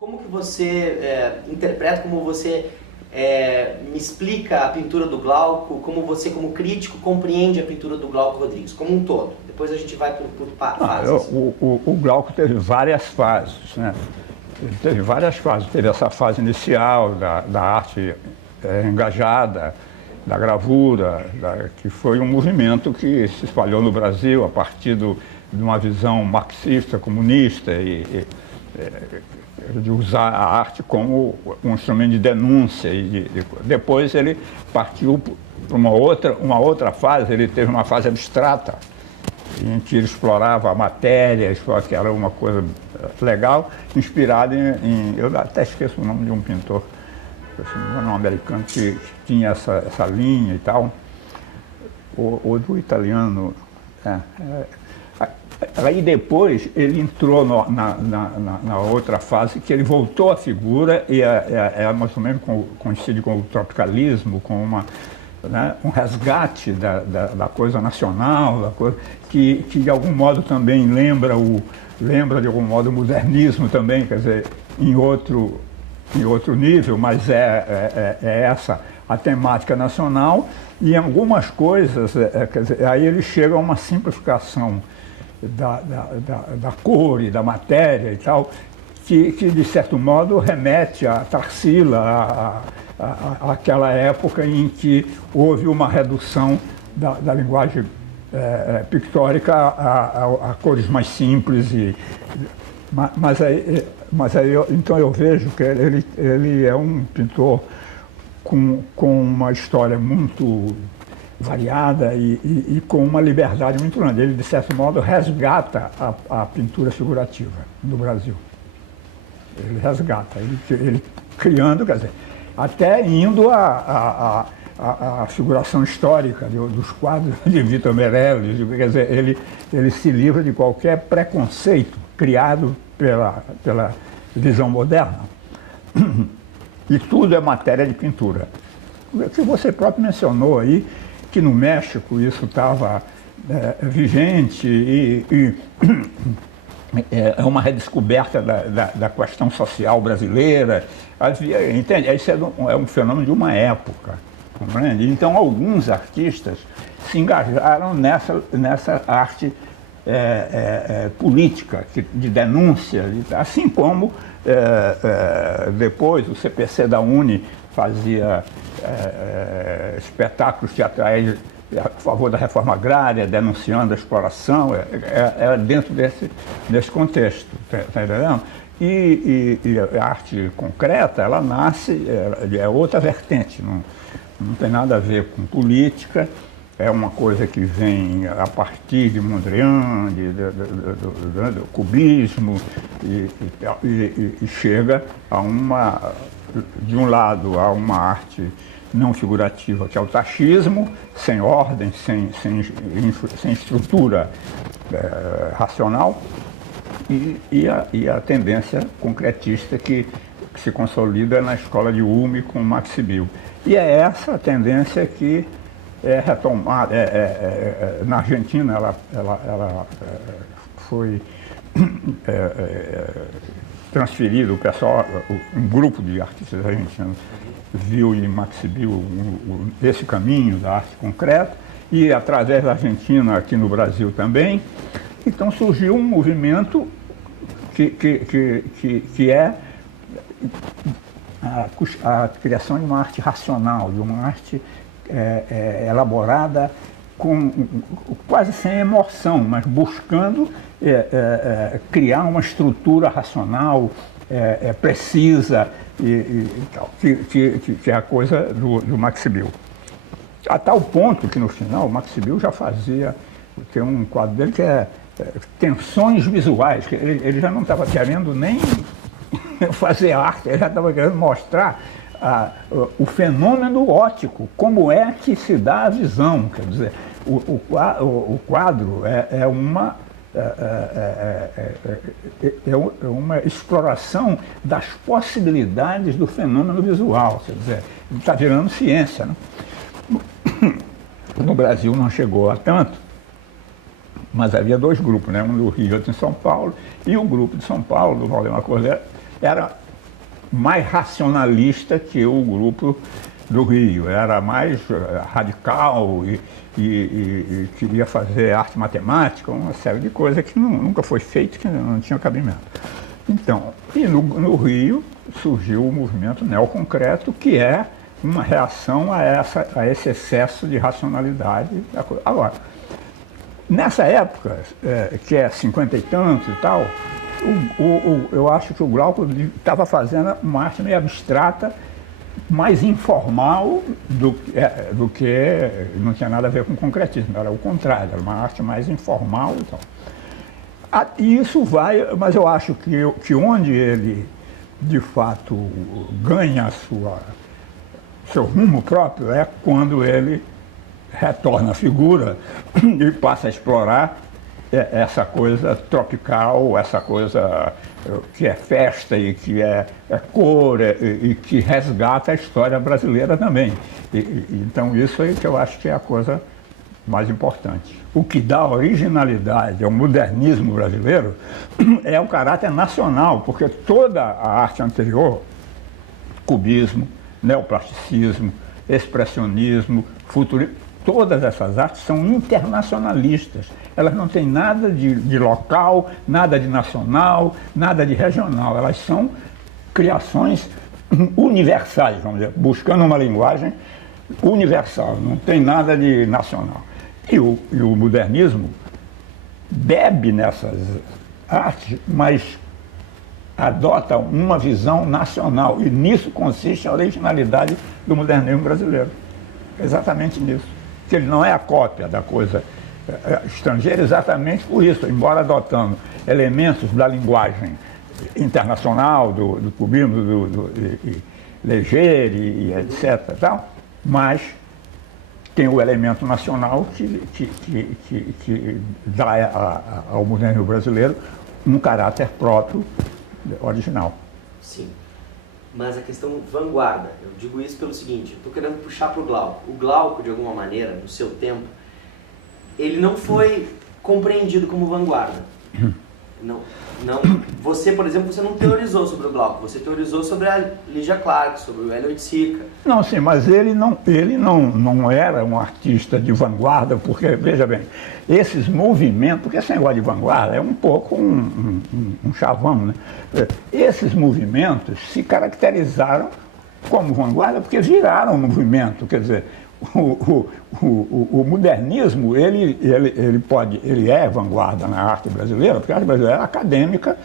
Como que você interpreta, como você me explica a pintura do Glauco, como você, como crítico, compreende a pintura do Glauco Rodrigues, como um todo? Depois a gente vai por fases. O Glauco teve várias fases, né? Ele teve várias fases. Teve essa fase inicial da arte engajada, da gravura, que foi um movimento que se espalhou no Brasil a partir de uma visão marxista, comunista de usar a arte como um instrumento de denúncia. Depois ele partiu para uma outra fase. Ele teve uma fase abstrata, em que ele explorava a matéria, que era uma coisa legal, inspirada eu até esqueço o nome de um pintor, um americano que tinha essa linha e tal, ou do italiano. Aí depois ele entrou na outra fase, que ele voltou à figura, e é mais ou menos coincide com o tropicalismo, com um resgate da coisa nacional, da coisa, que de algum modo também lembra de algum modo o modernismo também, quer dizer, em outro nível, mas é essa a temática nacional, e em algumas coisas, quer dizer, aí ele chega a uma simplificação da cor e da matéria e tal, que de certo modo remete a Tarsila, àquela época em que houve uma redução da linguagem pictórica a cores mais simples. Mas aí então eu vejo que ele é um pintor com uma história muito variada e com uma liberdade muito grande. Ele, de certo modo, resgata a pintura figurativa no Brasil. Ele resgata, ele criando, quer dizer, até indo à figuração histórica dos quadros de Vitor Meirelles. Quer dizer, ele se livra de qualquer preconceito criado pela visão moderna. E tudo é matéria de pintura. O que você próprio mencionou aí, que no México isso estava vigente e é uma redescoberta da questão social brasileira. Entende? Isso é um fenômeno de uma época, compreende? Então alguns artistas se engajaram nessa arte política, de denúncia, assim como depois o CPC da UNE fazia espetáculos teatrais a favor da reforma agrária, denunciando a exploração, dentro desse contexto, tá entendendo? E a arte concreta, ela nasce, é outra vertente, não tem nada a ver com política, é uma coisa que vem a partir de Mondrian, do cubismo, e chega de um lado, a uma arte não figurativa, que é o taxismo, sem ordem, sem estrutura racional, e a tendência concretista que se consolida na escola de Ulm com Max Bill. E é essa a tendência que é retomada. Na Argentina, ela foi transferido, o pessoal, um grupo de artistas argentinos viu em Max Bill esse caminho da arte concreta, e através da Argentina, aqui no Brasil também. Então surgiu um movimento que é a criação de uma arte racional, de uma arte elaborada quase sem emoção, mas buscando criar uma estrutura racional precisa e tal, que é a coisa do Max Bill. A tal ponto que no final o Max Bill já fazia, tem um quadro dele que é tensões visuais, que ele já não estava querendo nem fazer arte, ele já estava querendo mostrar o fenômeno óptico, como é que se dá a visão. Quer dizer, o quadro é uma exploração das possibilidades do fenômeno visual, quer dizer, ele está virando ciência, né? No Brasil não chegou a tanto, mas havia dois grupos, né? Um do Rio e outro em São Paulo, e o grupo de São Paulo, do Valdemar Cordeiro, era mais racionalista que o grupo do Rio, era mais radical e queria fazer arte matemática, uma série de coisas que nunca foi feito, que não tinha cabimento. Então, e no Rio surgiu o movimento neoconcreto, que é uma reação a esse excesso de racionalidade. Agora, nessa época, que é 50 e tantos e tal, eu acho que o Glauco estava fazendo uma arte meio abstrata, mais informal do que não tinha nada a ver com concretismo, era o contrário, era uma arte mais informal e tal. E isso vai, mas eu acho que onde ele, de fato, ganha seu rumo próprio é quando ele retorna à figura e passa a explorar essa coisa tropical, essa coisa que é festa e que é cor e que resgata a história brasileira também. Então isso aí que eu acho que é a coisa mais importante. O que dá originalidade ao modernismo brasileiro é o caráter nacional, porque toda a arte anterior, cubismo, neoplasticismo, expressionismo, futurismo, todas essas artes são internacionalistas. Elas não têm nada de local, nada de nacional, nada de regional. Elas são criações universais, vamos dizer, buscando uma linguagem universal, não tem nada de nacional. E o modernismo bebe nessas artes, mas adota uma visão nacional. E nisso consiste a originalidade do modernismo brasileiro. Exatamente nisso. Que ele não é a cópia da coisa estrangeira exatamente por isso, embora adotando elementos da linguagem internacional, do cubismo, Leger e etc. Tal, mas tem o elemento nacional que dá ao modernismo brasileiro um caráter próprio, original. Sim. Mas a questão vanguarda, eu digo isso pelo seguinte, eu estou querendo puxar para o Glauco. O Glauco, de alguma maneira, no seu tempo, ele não foi compreendido como vanguarda. Não, você, por exemplo, você não teorizou sobre o Glauco, você teorizou sobre a Lygia Clark, sobre o Hélio Oiticica. Não, sim, mas ele não era um artista de vanguarda, porque, veja bem, esses movimentos, porque esse negócio de vanguarda é um pouco um chavão, né? Esses movimentos se caracterizaram como vanguarda porque viraram um movimento, quer dizer, o modernismo, ele é vanguarda na arte brasileira, porque a arte brasileira é acadêmica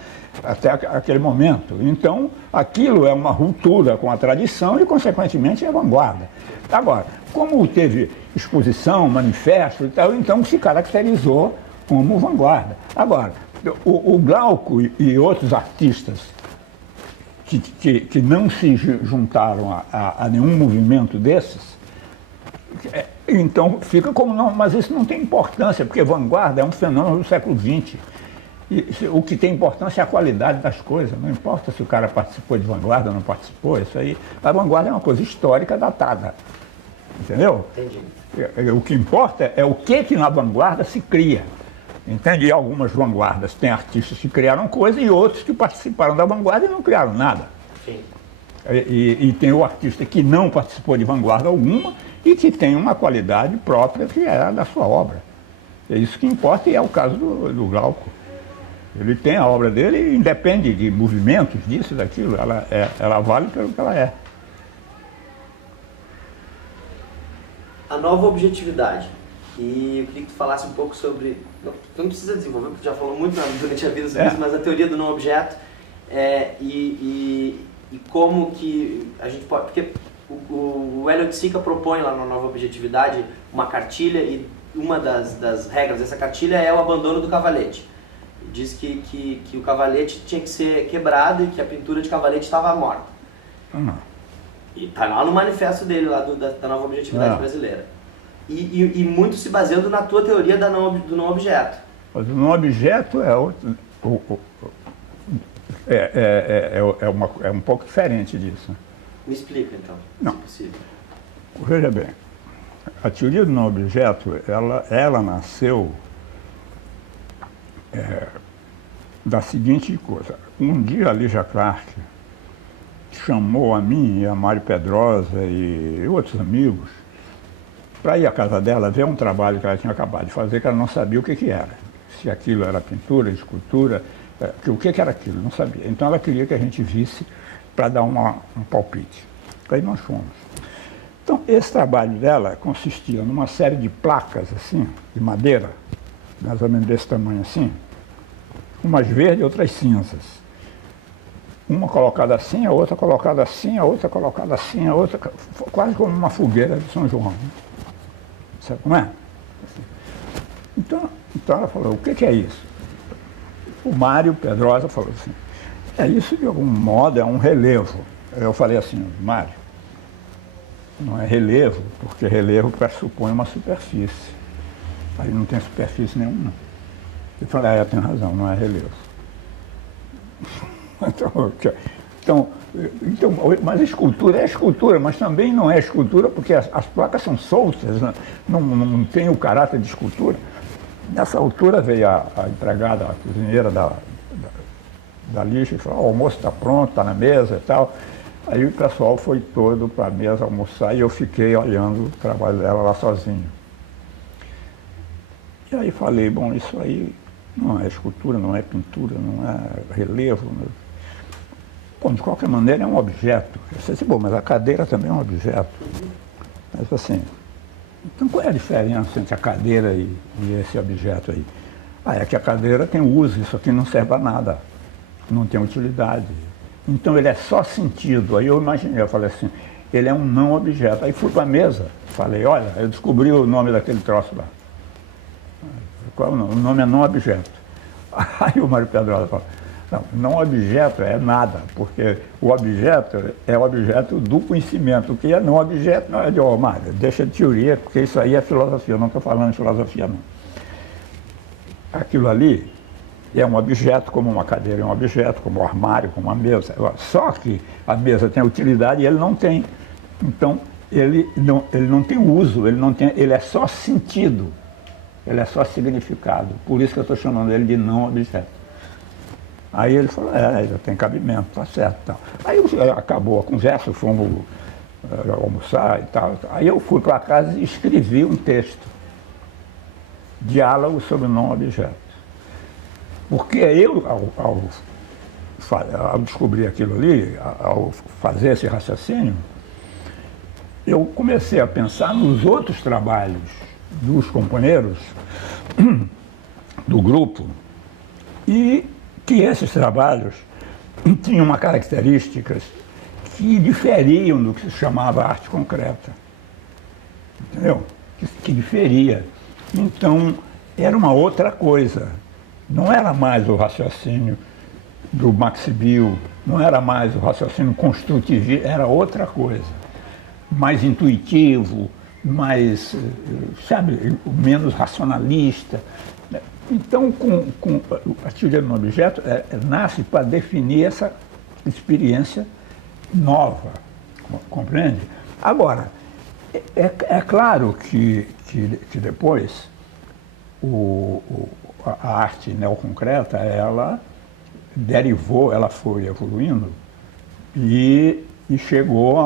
até aquele momento. Então, aquilo é uma ruptura com a tradição e, consequentemente, é vanguarda. Agora, como teve exposição, manifesto e tal, então se caracterizou como vanguarda. Agora, o Glauco e outros artistas que não se juntaram a nenhum movimento desses, então fica como não, mas isso não tem importância, porque vanguarda é um fenômeno do século XX. E o que tem importância é a qualidade das coisas, não importa se o cara participou de vanguarda ou não participou, isso aí, a vanguarda é uma coisa histórica datada, entendeu? Entendi. O que importa é o que na vanguarda se cria, entende? E algumas vanguardas têm artistas que criaram coisa e outros que participaram da vanguarda e não criaram nada. Sim. E tem o artista que não participou de vanguarda alguma e que tem uma qualidade própria que é a da sua obra. É isso que importa e é o caso do Glauco. Ele tem a obra dele e independe de movimentos, disso, daquilo, ela vale pelo que ela é. A nova objetividade. E eu queria que tu falasse um pouco sobre... Tu não precisa desenvolver, porque tu já falou muito durante a vida sobre isso, mas a teoria do não objeto e como que a gente pode... Porque o Hélio Oiticica propõe lá na nova objetividade uma cartilha e uma das regras dessa cartilha é o abandono do cavalete. Diz que o cavalete tinha que ser quebrado e que a pintura de cavalete estava morta. E tá lá no manifesto dele, lá da nova objetividade brasileira. E muito se baseando na tua teoria do não objeto. Mas o não objeto é um pouco diferente disso. Me explica então, não. se possível. Veja bem, a teoria do não objeto, ela nasceu da seguinte coisa. Um dia a Lygia Clark chamou a mim e a Mário Pedrosa e outros amigos para ir à casa dela ver um trabalho que ela tinha acabado de fazer, que ela não sabia o que era. Se aquilo era pintura, escultura, o que era aquilo, não sabia. Então ela queria que a gente visse para dar um palpite. Aí nós fomos. Então esse trabalho dela consistia numa série de placas assim, de madeira, mais ou menos desse tamanho assim, umas verdes e outras cinzas. Uma colocada assim, a outra colocada assim, a outra colocada assim, a outra... Quase como uma fogueira de São João. Né? Sabe como é? Então ela falou, o que é isso? O Mário Pedrosa falou assim, isso de algum modo é um relevo. Eu falei assim, Mário, não é relevo, porque relevo pressupõe uma superfície. Aí não tem superfície nenhuma. Ele falou, tem razão, não é relevo. Então, mas escultura é escultura, mas também não é escultura porque as placas são soltas, né? Não tem o caráter de escultura. Nessa altura veio a empregada, a cozinheira da lixa e falou, o almoço está pronto, está na mesa e tal. Aí o pessoal foi todo para a mesa almoçar e eu fiquei olhando o trabalho dela lá sozinho. E aí falei, bom, isso aí não é escultura, não é pintura, não é relevo. Bom, de qualquer maneira é um objeto. Eu disse assim, bom, mas a cadeira também é um objeto. Mas assim, então qual é a diferença entre a cadeira e esse objeto aí? É que a cadeira tem uso, isso aqui não serve a nada, não tem utilidade. Então ele é só sentido. Aí eu imaginei, eu falei assim, ele é um não objeto. Aí fui para a mesa, falei, olha, eu descobri o nome daquele troço lá. Qual é o nome? O nome é não objeto. Aí o Mário Pedrosa falou, não objeto é nada, porque o objeto é objeto do conhecimento, o que é não objeto não é de, Mário, deixa de teoria, porque isso aí é filosofia, eu não estou falando de filosofia não. Aquilo ali é um objeto, como uma cadeira é um objeto, como um armário, como uma mesa. Só que a mesa tem utilidade e ele não tem. Então, ele não tem uso, ele é só sentido, ele é só significado. Por isso que eu estou chamando ele de não objeto. Aí ele falou, já tem cabimento, tá certo. Tal. Aí acabou a conversa, fomos almoçar e tal. Aí eu fui para casa e escrevi um texto, diálogo sobre não objeto. Porque eu, ao descobrir aquilo ali, ao fazer esse raciocínio, eu comecei a pensar nos outros trabalhos dos companheiros do grupo e que esses trabalhos tinham uma características que diferiam do que se chamava arte concreta. Entendeu? Que diferia. Então, era uma outra coisa. Não era mais o raciocínio do Max Bill, não era mais o raciocínio construtivo, era outra coisa. Mais intuitivo, mais, sabe, menos racionalista. Então, a teoria do objeto nasce para definir essa experiência nova, compreende? Agora, é claro que depois a arte neoconcreta, ela derivou, ela foi evoluindo e chegou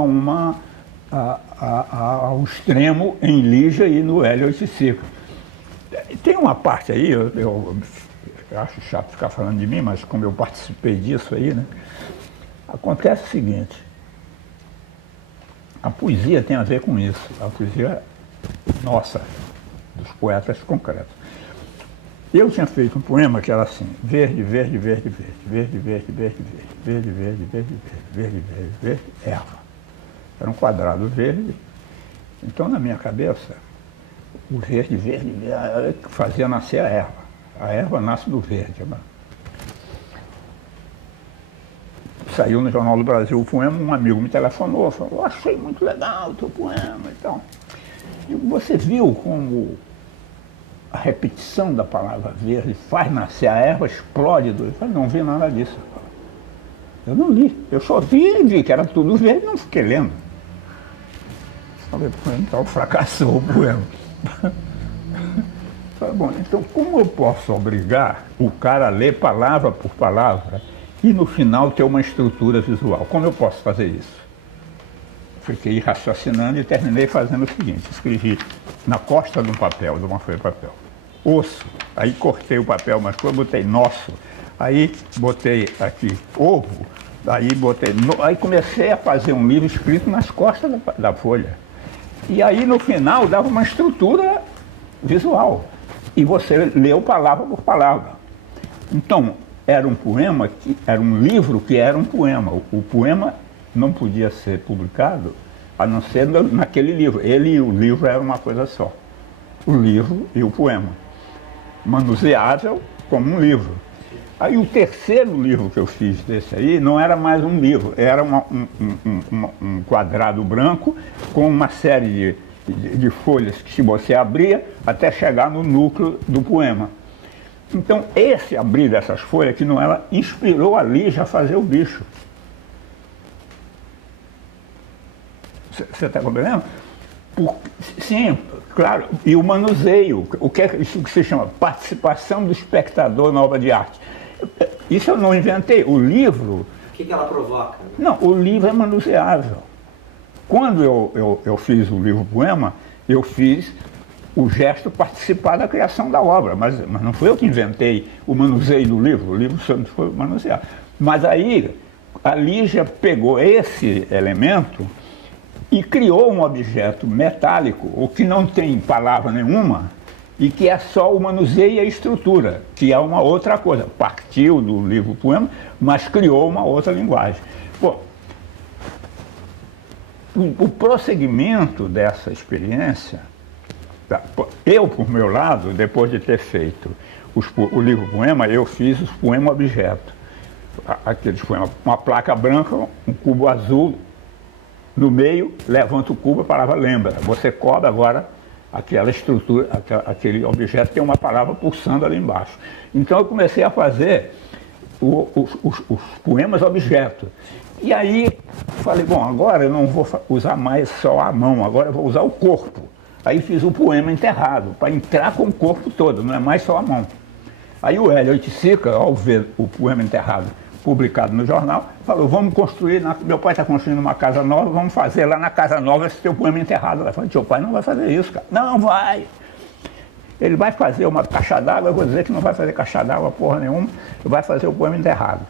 ao extremo em Ligia e no Hélio Oiticica. Tem uma parte aí, eu acho chato ficar falando de mim, mas como eu participei disso aí, né? Acontece o seguinte, a poesia tem a ver com isso, a poesia nossa, dos poetas concretos. Eu tinha feito um poema que era assim, verde, verde, verde, verde, verde, verde, verde, verde, verde, verde, verde, verde, verde, verde, erva. Era um quadrado verde, então na minha cabeça, o verde, verde, verde, fazia nascer a erva. A erva nasce do verde. Né? Saiu no Jornal do Brasil o poema, um amigo me telefonou, falou, achei muito legal o teu poema e tal. E você viu como a repetição da palavra verde faz nascer a erva, explode do... Eu falei, não vi nada disso. Eu não li, eu só vi que era tudo verde e não fiquei lendo. Falei, então fracassou o poema. Falei, bom, então como eu posso obrigar o cara a ler palavra por palavra e no final ter uma estrutura visual. Como eu posso fazer isso? Fiquei raciocinando e terminei fazendo o seguinte: escrevi na costa de um papel, de uma folha de papel, osso, aí cortei o papel, mas depois botei nosso, aí botei aqui ovo, aí comecei a fazer um livro escrito nas costas da folha. E aí no final dava uma estrutura visual. E você leu palavra por palavra. Então, era um poema, era um livro que era um poema. O poema não podia ser publicado a não ser naquele livro. Ele e o livro eram uma coisa só. O livro e o poema. Manuseável como um livro. Aí o terceiro livro que eu fiz desse aí não era mais um livro, era um quadrado branco com uma série de folhas que se você abria até chegar no núcleo do poema. Então esse abrir dessas folhas que não ela inspirou a Lígia a fazer o bicho. Você está compreendendo? Sim, claro, e o manuseio, o que é isso que se chama participação do espectador na obra de arte. Isso eu não inventei, o livro... O que ela provoca? Né? Não, o livro é manuseável. Quando eu fiz o livro poema, eu fiz o gesto participar da criação da obra, mas não foi eu que inventei o manuseio do livro, o livro sempre foi manuseado. Mas aí a Lígia pegou esse elemento e criou um objeto metálico, o que não tem palavra nenhuma, e que é só o manuseio e a estrutura, que é uma outra coisa. Partiu do livro poema, mas criou uma outra linguagem. Bom, o prosseguimento dessa experiência, eu, por meu lado, depois de ter feito o livro poema, eu fiz os poema objeto. Aqueles poemas, uma placa branca, um cubo azul, no meio, levanta o cubo, a palavra lembra. Você cobra agora aquela estrutura, aquele objeto tem uma palavra pulsando ali embaixo. Então eu comecei a fazer os poemas objeto. E aí falei, bom, agora eu não vou usar mais só a mão, agora eu vou usar o corpo. Aí fiz o poema enterrado, para entrar com o corpo todo, não é mais só a mão. Aí o Hélio Oiticica, ao ver o poema enterrado publicado no jornal, falou, vamos construir, meu pai está construindo uma casa nova, vamos fazer lá na casa nova esse teu poema enterrado. Eu falei, teu pai não vai fazer isso, cara. Não vai. Ele vai fazer uma caixa d'água, eu vou dizer que não vai fazer caixa d'água porra nenhuma, vai fazer o poema enterrado.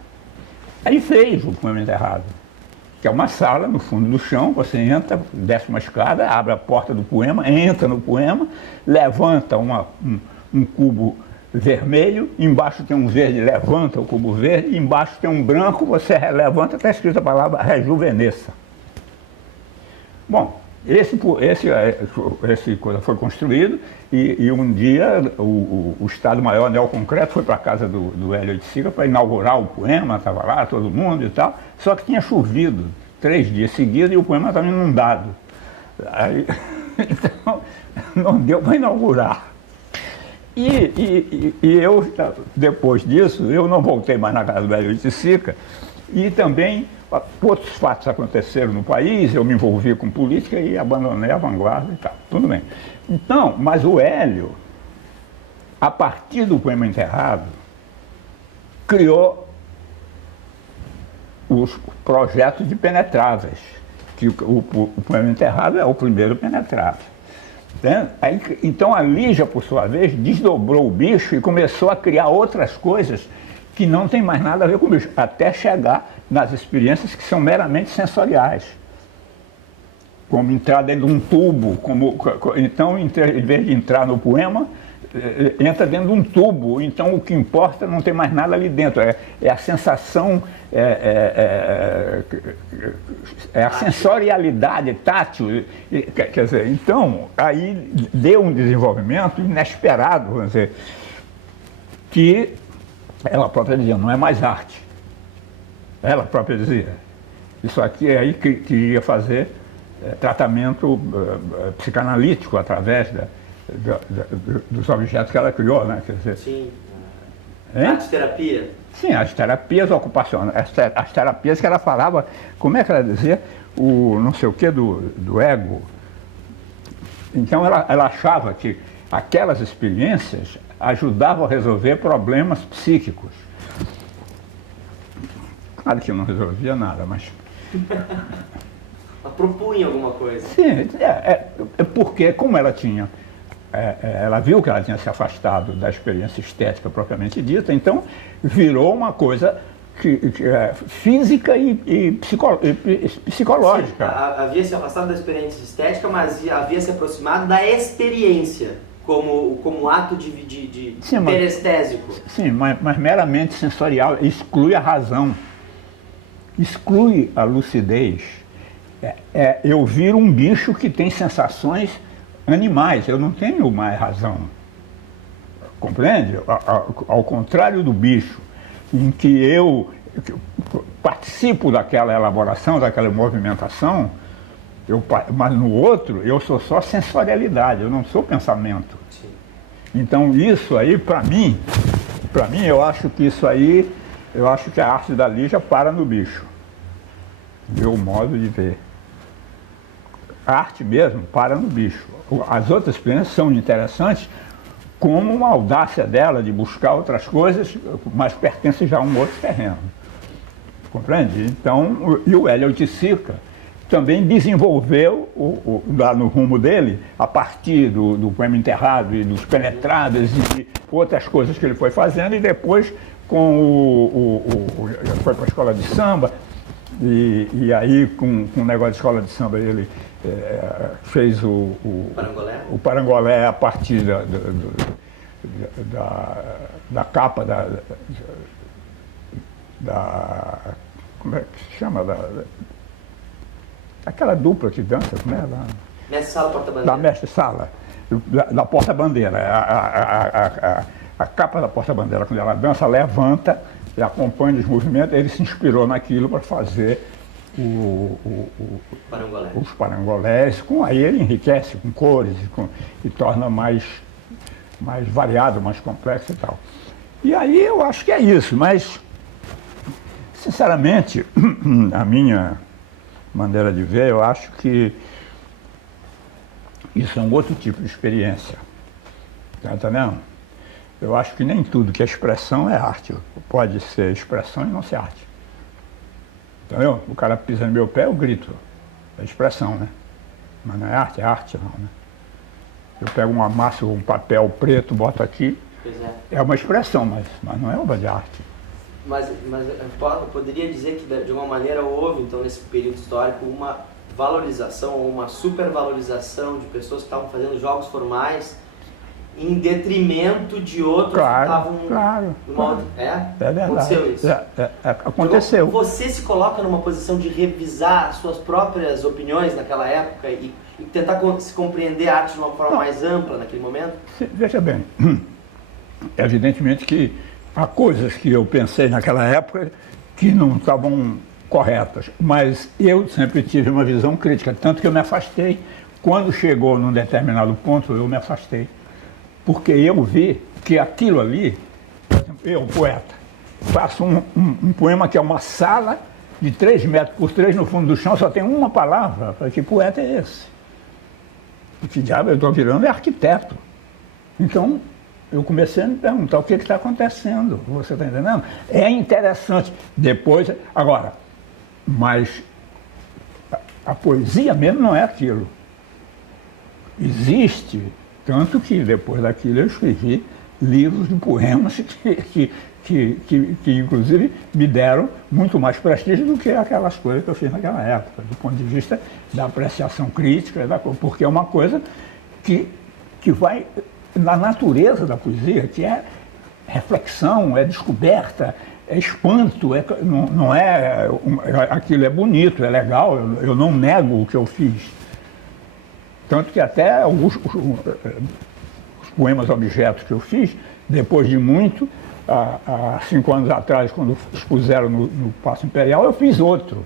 Aí fez o poema enterrado, que é uma sala no fundo do chão, você entra, desce uma escada, abre a porta do poema, entra no poema, levanta um cubo vermelho, embaixo tem um verde, levanta o cubo verde, embaixo tem um branco, você levanta, está escrita a palavra rejuvenesça. Bom, esse coisa foi construído e um dia o Estado-Maior Neoconcreto foi para a casa do Hélio Oiticica para inaugurar o poema, estava lá todo mundo e tal, só que tinha chovido 3 dias seguidos e o poema estava inundado. Aí, então não deu para inaugurar. E eu, depois disso, eu não voltei mais na casa do Hélio Oiticica e também outros fatos aconteceram no país, eu me envolvi com política e abandonei a vanguarda e tal, tudo bem. Então, mas o Hélio, a partir do poema enterrado, criou os projetos de penetráveis, que o poema enterrado é o primeiro penetrável. Então a Lígia, por sua vez, desdobrou o bicho e começou a criar outras coisas que não tem mais nada a ver com o bicho, até chegar nas experiências que são meramente sensoriais. Como entrar dentro de um tubo, então em vez de entrar no poema, entra dentro de um tubo, então o que importa não tem mais nada ali dentro, é a sensação, é a sensorialidade tátil, quer dizer, então aí deu um desenvolvimento inesperado, vamos dizer, que ela própria dizia, não é mais arte, ela própria dizia, isso aqui é aí que ia fazer tratamento psicanalítico através dos objetos que ela criou, né? Quer dizer, sim. Arte-terapia? Sim, as terapias ocupacionais, as terapias que ela falava, como é que ela dizia? O não sei o que do ego. Então ela achava que aquelas experiências ajudavam a resolver problemas psíquicos. Claro que não resolvia nada, mas... Ela propunha alguma coisa. Sim, porque como ela tinha... ela viu que ela tinha se afastado da experiência estética propriamente dita, então virou uma coisa que é física e psicológica. Sim, havia se afastado da experiência estética, mas havia se aproximado da experiência como ato de sim, perestésico. Sim, mas meramente sensorial, exclui a razão, exclui a lucidez. Eu viro um bicho que tem sensações animais, eu não tenho mais razão. Compreende? Ao contrário do bicho, em que eu participo daquela elaboração, daquela movimentação, mas no outro eu sou só sensorialidade, eu não sou pensamento. Sim. Então isso aí, para mim, eu acho que isso aí, eu acho que a arte da Lígia para no bicho. Meu modo de ver. A arte mesmo para no bicho. As outras experiências são interessantes, como uma audácia dela de buscar outras coisas, mas pertence já a um outro terreno. Compreende? Então, e o Hélio de Sica também desenvolveu, lá no rumo dele, a partir do poema Enterrado e dos Penetradas e de outras coisas que ele foi fazendo, e depois foi para a escola de samba, e aí com o negócio de escola de samba ele fez o Parangolé a partir da capa como é que se chama? Aquela dupla que dança, como é? Mestre Sala, Porta-Bandeira. Da Mestre Sala, da Porta-Bandeira. A capa da Porta-Bandeira, quando ela dança, levanta e acompanha os movimentos. Ele se inspirou naquilo para fazer os parangolés. Aí ele enriquece com cores e torna mais variado, mais complexo e tal. E aí eu acho que é isso, mas, sinceramente, a minha maneira de ver, eu acho que isso é um outro tipo de experiência. Tá entendendo? Eu acho que nem tudo que é expressão é arte. Pode ser expressão e não ser arte. Entendeu? O cara pisa no meu pé, eu grito. É expressão, né? Mas não é arte não, né? Eu pego uma massa ou um papel preto, boto aqui, é uma expressão, mas não é obra de arte. Mas eu poderia dizer que, de alguma maneira, houve, então, nesse período histórico, uma valorização ou uma supervalorização de pessoas que estavam fazendo jogos formais em detrimento de outros que estavam... Claro. É verdade. Aconteceu isso. Aconteceu. Você se coloca numa posição de revisar suas próprias opiniões naquela época e tentar se compreender a arte de uma forma mais ampla naquele momento? Veja bem, evidentemente que há coisas que eu pensei naquela época que não estavam corretas, mas eu sempre tive uma visão crítica, tanto que eu me afastei. Quando chegou num determinado ponto, eu me afastei. Porque eu vi que aquilo ali, por exemplo, eu, poeta, faço um poema que é uma sala de 3 metros por 3 no fundo do chão, só tem uma palavra. Eu falei, que poeta é esse? Que diabo, eu estou virando arquiteto. Então, eu comecei a me perguntar o que está acontecendo, você está entendendo? É interessante. Depois, agora, mas a poesia mesmo não é aquilo. Existe, tanto que depois daquilo eu escrevi livros de poemas que inclusive me deram muito mais prestígio do que aquelas coisas que eu fiz naquela época, do ponto de vista da apreciação crítica, porque é uma coisa que vai na natureza da poesia, que é reflexão, é descoberta, é espanto, não é aquilo é bonito, é legal, eu não nego o que eu fiz. Tanto que até os poemas objetos que eu fiz, depois de muito, há 5 anos atrás, quando expuseram no Paço Imperial, eu fiz outro.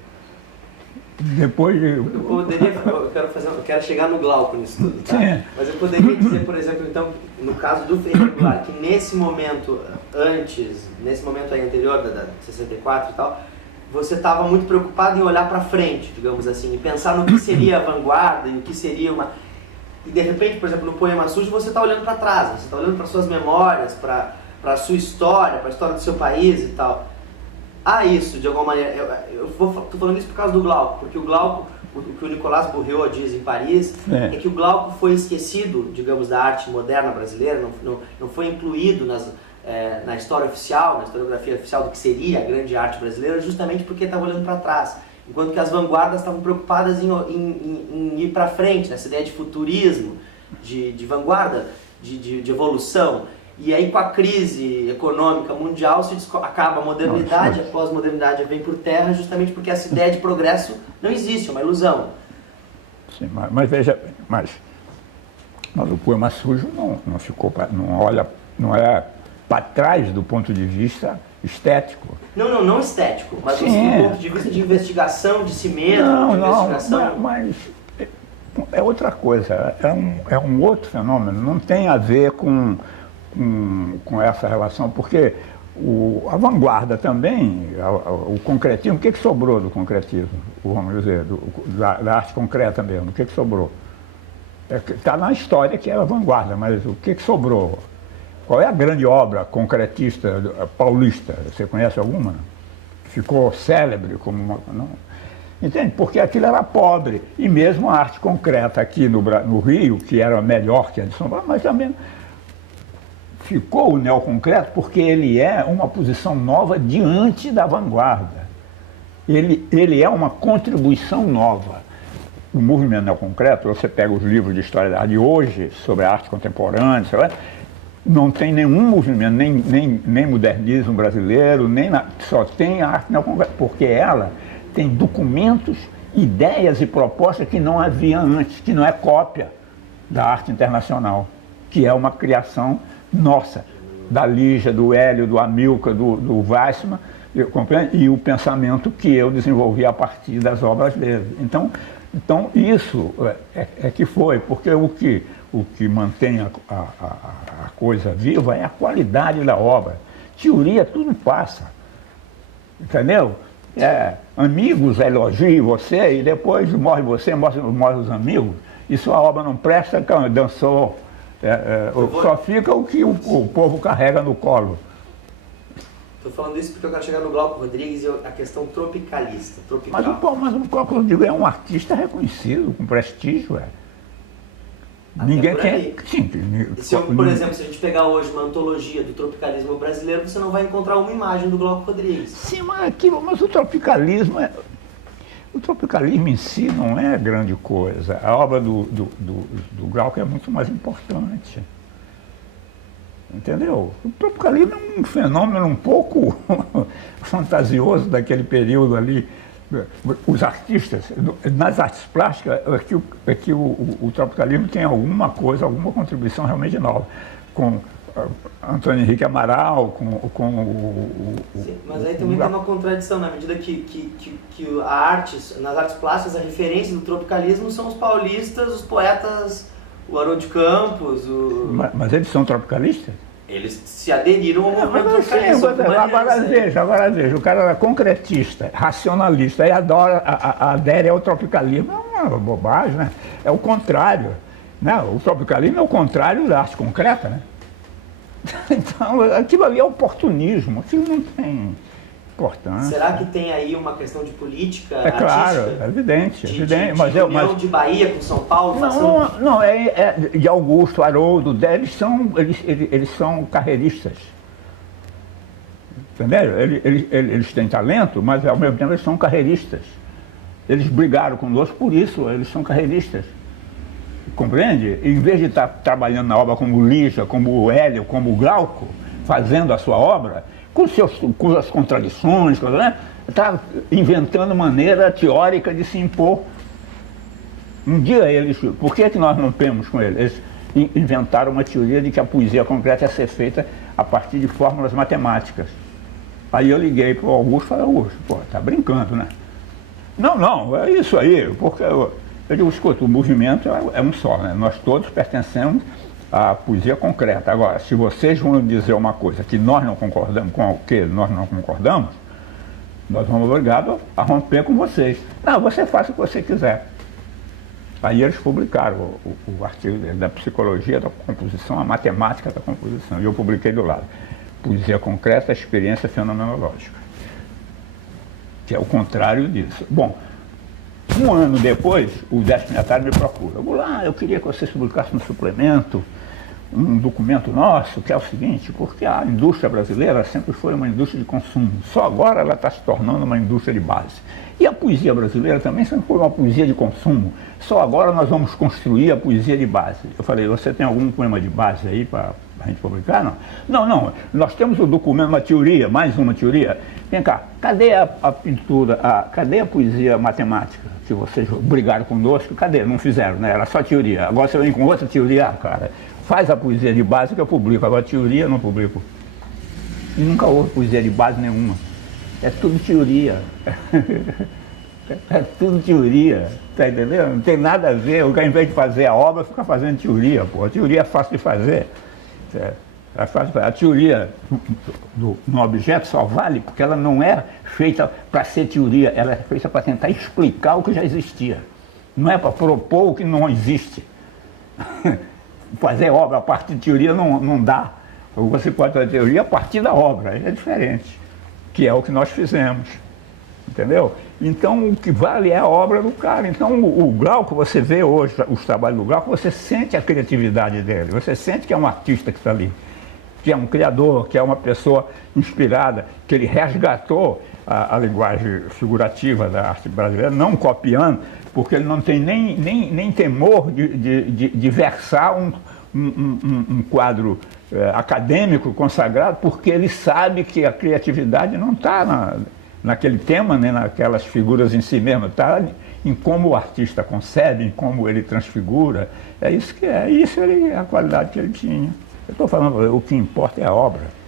Depois de... Eu quero chegar no Glauco nisso tudo, tá? Sim. Mas eu poderia dizer, por exemplo, então, no caso do Ferreiro Goulart, que nesse momento aí anterior, da 64 e tal, você estava muito preocupado em olhar para frente, digamos assim, e pensar no que seria a vanguarda e o que seria uma... E de repente, por exemplo, no Poema Sujo, você está olhando para trás, você está olhando para suas memórias, para a sua história, para a história do seu país e tal. há isso, de alguma maneira. Tô falando isso por causa do Glauco, porque o Glauco, o que o Nicolas Bourriot diz em Paris, é que o Glauco foi esquecido, digamos, da arte moderna brasileira, não foi incluído na história oficial, na historiografia oficial do que seria a grande arte brasileira, justamente porque estava olhando para trás. Enquanto que as vanguardas estavam preocupadas em ir para frente, nessa ideia de futurismo, de vanguarda, de evolução. E aí, com a crise econômica mundial, acaba a modernidade, a pós-modernidade vem por terra, justamente porque essa ideia de progresso não existe, é uma ilusão. Sim, mas veja, mas o poema sujo não ficou, não é para trás do ponto de vista estético. Não estético, mas do ponto de vista de investigação de si mesmo, mas é outra coisa, é um outro fenômeno, não tem a ver com essa relação, porque a vanguarda também, o concretismo, o que sobrou do concretismo? Vamos dizer, da arte concreta mesmo, o que sobrou? Está na história que é a vanguarda, mas o que sobrou? Qual é a grande obra concretista paulista? Você conhece alguma? Ficou célebre como uma... Não? Entende? Porque aquilo era pobre. E mesmo a arte concreta aqui no Rio, que era melhor que a de São Paulo, mas também ficou o neoconcreto porque ele é uma posição nova diante da vanguarda. Ele é uma contribuição nova. O movimento neoconcreto, você pega os livros de história da arte de hoje, sobre a arte contemporânea, não tem nenhum movimento, nem modernismo brasileiro, só tem a arte neoconcreta, porque ela tem documentos, ideias e propostas que não havia antes, que não é cópia da arte internacional, que é uma criação nossa, da Lígia, do Hélio, do Amilcar, do Weissman, e o pensamento que eu desenvolvi a partir das obras dele. Então isso é que foi, porque o que mantém a coisa viva é a qualidade da obra. Teoria tudo passa, entendeu? Amigos elogiam você e depois morre você, morre os amigos, e sua obra não presta, dançou. Só fica o que o povo carrega no colo. Estou falando isso porque eu quero chegar no Glauco Rodrigues e a questão tropicalista. Mas o Glauco Rodrigues é um artista reconhecido, com prestígio. Ninguém tem. Sim, por exemplo, se a gente pegar hoje uma antologia do tropicalismo brasileiro, você não vai encontrar uma imagem do Glauco Rodrigues. Sim, mas o tropicalismo em si não é grande coisa. A obra do Glauco é muito mais importante. Entendeu? O tropicalismo é um fenômeno um pouco fantasioso daquele período ali. Os artistas, nas artes plásticas, é que o tropicalismo tem alguma contribuição realmente nova. Com Antônio Henrique Amaral, Sim, mas aí também tem uma contradição, na medida que a arte, nas artes plásticas, a referência do tropicalismo são os paulistas, os poetas, o Haroldo de Campos... Mas eles são tropicalistas? Eles se aderiram ao movimento tropicalista. Agora veja, o cara era concretista, racionalista, e adere ao tropicalismo. É uma bobagem, né? É o contrário. Né? O tropicalismo é o contrário da arte concreta, né? Então, aquilo ali é oportunismo, aquilo não tem importância. Será que tem aí uma questão de política artística? Claro, é evidente. Mas de Bahia com São Paulo? Não, é de Augusto, Haroldo, eles são carreiristas. Entendeu? Eles têm talento, mas ao mesmo tempo eles são carreiristas. Eles brigaram conosco por isso, eles são carreiristas. Compreende? Em vez de estar trabalhando na obra como Lígia, como o Hélio, como o Glauco, fazendo a sua obra, com as contradições, né? Está inventando maneira teórica de se impor. Um dia por que nós não temos com eles? Eles inventaram uma teoria de que a poesia concreta ia ser feita a partir de fórmulas matemáticas. Aí eu liguei para o Augusto e falei, Augusto, tá brincando, né? Não, é isso aí, porque eu digo, escuta, o movimento é um só, né? Nós todos pertencemos à poesia concreta. Agora, se vocês vão dizer uma coisa que nós não concordamos, com o que nós não concordamos, nós vamos obrigados a romper com vocês. Não, você faça o que você quiser. Aí eles publicaram o artigo da psicologia da composição, a matemática da composição, e eu publiquei do lado. Poesia concreta, experiência fenomenológica. que é o contrário disso. Bom, um ano depois, o destinatário me procura. Eu vou lá, eu queria que vocês publicassem no suplemento um documento nosso, que é o seguinte, porque a indústria brasileira sempre foi uma indústria de consumo, só agora ela está se tornando uma indústria de base. E a poesia brasileira também sempre foi uma poesia de consumo, só agora nós vamos construir a poesia de base. Eu falei, você tem algum poema de base aí para a gente publicar? Não, nós temos o documento, uma teoria, mais uma teoria. Vem cá, cadê a pintura, cadê a poesia matemática que vocês brigaram conosco? Cadê? Não fizeram, né? Era só teoria. Agora você vem com outra teoria, cara. Faz a poesia de base que eu publico, agora teoria eu não publico. E nunca houve poesia de base nenhuma. É tudo teoria. É tudo teoria, tá entendendo? Não tem nada a ver. O cara, ao invés de fazer a obra, fica fazendo teoria, pô. A teoria é fácil de fazer. É fácil de fazer. A teoria no objeto só vale porque ela não é feita para ser teoria, ela é feita para tentar explicar o que já existia. Não é para propor o que não existe. Fazer obra a partir de teoria não dá. Você pode fazer teoria a partir da obra, é diferente, que é o que nós fizemos, entendeu? Então o que vale é a obra do cara. Então o Glauco, você vê hoje os trabalhos do Glauco, você sente a criatividade dele, você sente que é um artista que está ali, que é um criador, que é uma pessoa inspirada, que ele resgatou a linguagem figurativa da arte brasileira, não copiando, porque ele não tem nem temor de versar um quadro acadêmico consagrado, porque ele sabe que a criatividade não está naquele tema, nem naquelas figuras em si mesmo, está em como o artista concebe, em como ele transfigura. É isso que é, é a qualidade que ele tinha. Eu estou falando, o que importa é a obra.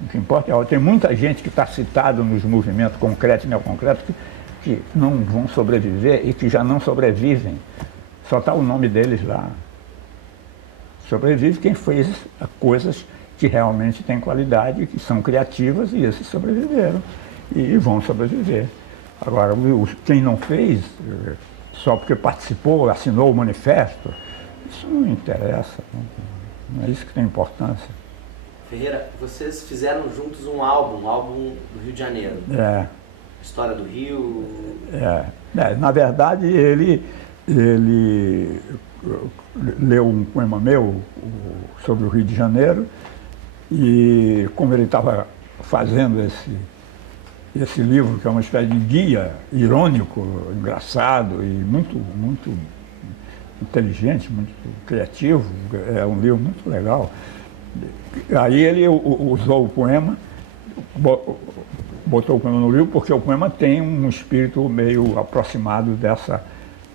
O que importa é a obra. Tem muita gente que está citado nos movimentos concretos e neoconcretos que não vão sobreviver e que já não sobrevivem. Só está o nome deles lá. Sobrevive quem fez coisas que realmente têm qualidade, que são criativas, e esses sobreviveram e vão sobreviver. Agora, quem não fez, só porque participou, assinou o manifesto, isso não interessa, não é isso que tem importância. Ferreira, vocês fizeram juntos um álbum do Rio de Janeiro. É. História do Rio. Na verdade, ele leu um poema meu sobre o Rio de Janeiro, e como ele estava fazendo esse livro, que é uma espécie de guia irônico, engraçado e muito inteligente, muito criativo, é um livro muito legal. Aí ele usou o poema, botou o poema no livro, porque o poema tem um espírito meio aproximado dessa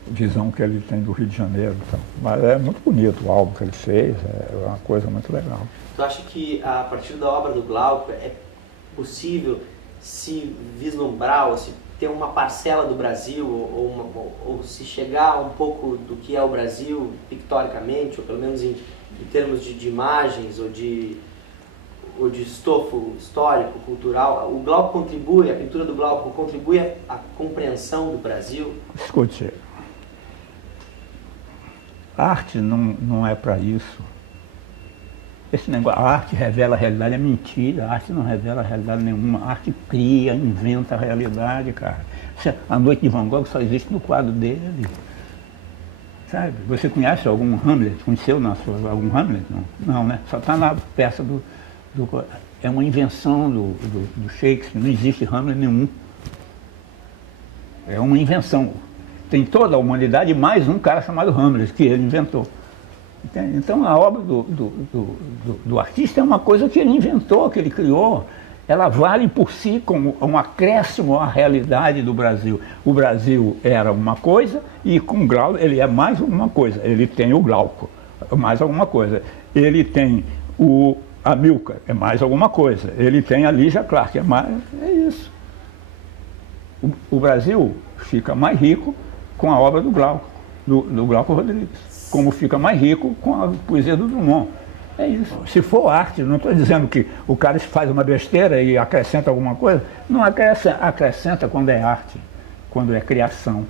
visão que ele tem do Rio de Janeiro. Então. Mas é muito bonito o álbum que ele fez, é uma coisa muito legal. Tu acha que a partir da obra do Glauco é possível se vislumbrar, ou se ter uma parcela do Brasil, ou se chegar um pouco do que é o Brasil pictoricamente, ou pelo menos em termos de imagens ou de estofo histórico, cultural? O Glauco contribui, a pintura do Glauco contribui à compreensão do Brasil? Escute, a arte não é para isso. Esse negócio, a arte revela a realidade, é mentira. A arte não revela a realidade nenhuma. A arte cria, inventa a realidade, cara. A Noite de Van Gogh só existe no quadro dele. Sabe? Você conhece algum Hamlet? Conheceu algum Hamlet? Não, né? Só está na peça é uma invenção do Shakespeare. Não existe Hamlet nenhum. É uma invenção. Tem toda a humanidade mais um cara chamado Hamlet, que ele inventou. Entende? Então a obra do artista é uma coisa que ele inventou, que ele criou. Ela vale por si como um acréscimo à realidade do Brasil. O Brasil era uma coisa e com o Glauco ele é mais alguma coisa. Ele tem o Glauco, mais alguma coisa. Ele tem o Amilcar, é mais alguma coisa. Ele tem a Lígia Clark, é isso. O Brasil fica mais rico com a obra do Glauco, do Glauco Rodrigues. Como fica mais rico com a poesia do Drummond. É isso. Se for arte, não estou dizendo que o cara faz uma besteira e acrescenta alguma coisa. Não acrescenta quando é arte, quando é criação.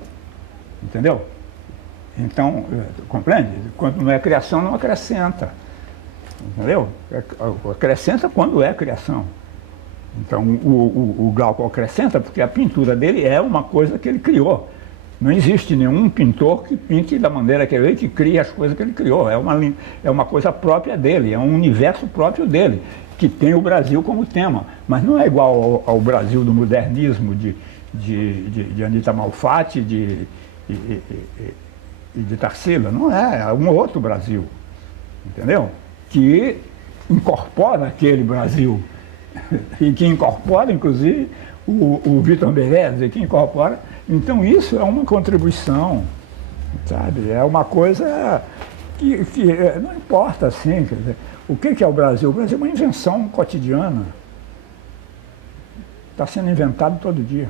Entendeu? Então, compreende? Quando não é criação, não acrescenta. Entendeu? Acrescenta quando é criação. Então o Glauco acrescenta porque a pintura dele é uma coisa que ele criou. Não existe nenhum pintor que pinte da maneira que ele que cria as coisas que ele criou. É uma coisa própria dele, é um universo próprio dele, que tem o Brasil como tema. Mas não é igual ao Brasil do modernismo de Anita Malfatti e de Tarsila. Não é, é um outro Brasil, entendeu? Que incorpora aquele Brasil e que incorpora, inclusive, o Vitor Meirelles, e que incorpora. Então isso é uma contribuição, sabe? É uma coisa que não importa assim, quer dizer, o que é o Brasil? O Brasil é uma invenção cotidiana. Está sendo inventado todo dia.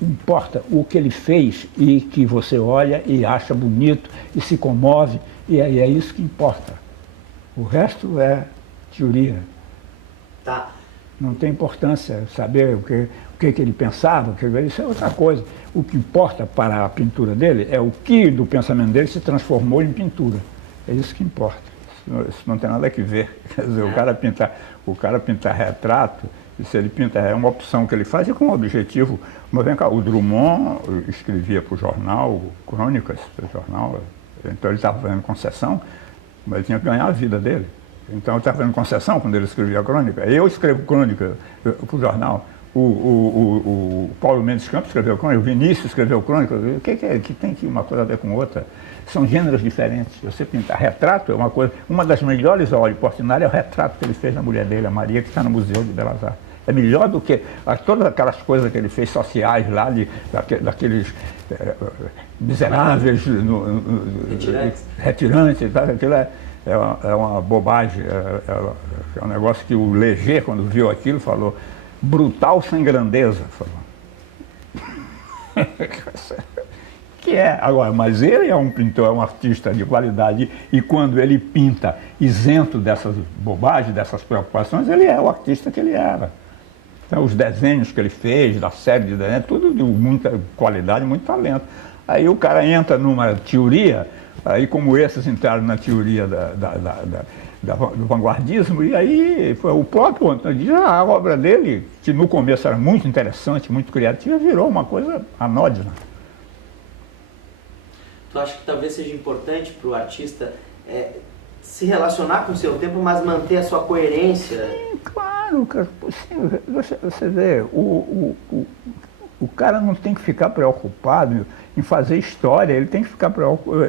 Importa o que ele fez e que você olha e acha bonito e se comove, e é isso que importa. O resto é teoria. Tá. Não tem importância saber o que ele pensava, isso é outra coisa. O que importa para a pintura dele é o que do pensamento dele se transformou em pintura. É isso que importa. Isso não tem nada a ver. Quer dizer, o cara pintar retrato, e se ele pinta, é uma opção que ele faz e com um objetivo. Mas vem cá, o Drummond escrevia para o jornal, Crônicas, jornal, então ele estava fazendo concessão, mas ele tinha que ganhar a vida dele. Então ele estava fazendo concessão quando ele escrevia a crônica. Eu escrevo crônica para o jornal. O Paulo Mendes Campos escreveu crônica, o Vinícius escreveu crônica. O que é que tem que uma coisa a ver com outra? São gêneros diferentes. Você pintar retrato é uma coisa. Uma das melhores obras de Portinari é o retrato que ele fez da mulher dele, a Maria, que está no Museu de Belas Artes. É melhor do que todas aquelas coisas que ele fez sociais lá, daqueles miseráveis, retirantes, tá? Aquilo é uma bobagem. É um negócio que o Léger, quando viu aquilo, falou: brutal sem grandeza. Falou. Que é, agora, mas ele é um pintor, é um artista de qualidade, e quando ele pinta isento dessas bobagens, dessas preocupações, ele é o artista que ele era. Então, os desenhos que ele fez, da série de desenhos, tudo de muita qualidade, muito talento. Aí o cara entra numa teoria, aí como esses entraram na teoria do vanguardismo, e aí foi o próprio Antônio diz, a obra dele, que no começo era muito interessante, muito criativa, virou uma coisa anódina. Tu acha que talvez seja importante para o artista se relacionar com o seu tempo, mas manter a sua coerência? Sim, claro, cara. Você vê, o cara não tem que ficar preocupado em fazer história, ele tem que ficar preocupado,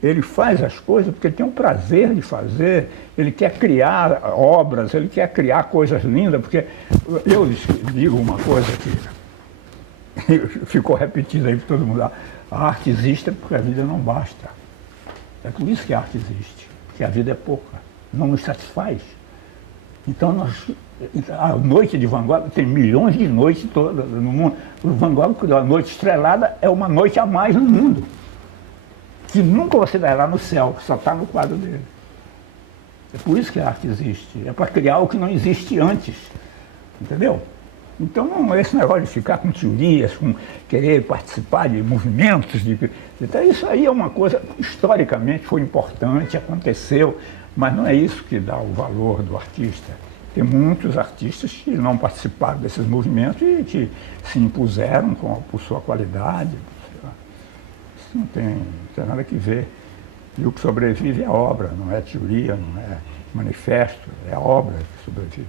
ele faz as coisas porque ele tem um prazer de fazer, ele quer criar obras, ele quer criar coisas lindas, porque eu digo uma coisa que ficou repetida aí para todo mundo. A arte existe porque a vida não basta. É por isso que a arte existe, porque a vida é pouca, não nos satisfaz. Então, a noite de Van Gogh, tem milhões de noites todas no mundo. O Van Gogh, a noite estrelada, é uma noite a mais no mundo, que nunca você verá no céu, só está no quadro dele. É por isso que a arte existe, é para criar o que não existe antes, entendeu? Então, não, esse negócio de ficar com teorias, com querer participar de movimentos, então, isso aí é uma coisa, historicamente foi importante, aconteceu, mas não é isso que dá o valor do artista. Tem muitos artistas que não participaram desses movimentos e que se impuseram por sua qualidade. Isso não tem nada a ver. E o que sobrevive é a obra, não é teoria, não é manifesto, é a obra que sobrevive.